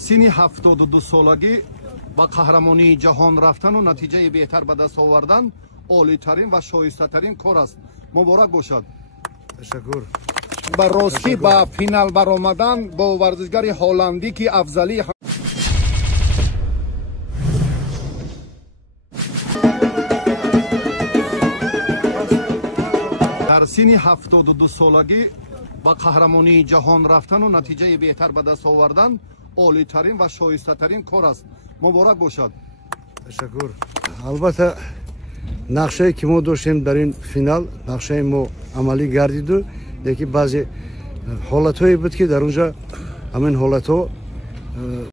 سن 72 سالگی با قهرمانی جهان رفتن و نتیجه بهتر به دست آوردن عالی ترین و شایسته ترین کار است. مبارک باشد. تشکر. با راستی با فینال برآمدن با ورزشگر هلندی که افضلی در سن 72 سالگی با قهرمانی جهان رفتن و نتیجه بهتر به دست آوردن عالی ترین و شایسته ترین کار است. مبارک باشد. تشکر. البته نقشه که ما داشتیم در این فینال نقشه ما عملی گردید و لیکن بعضی حالت هایی بود که در اونجا همین حالت ها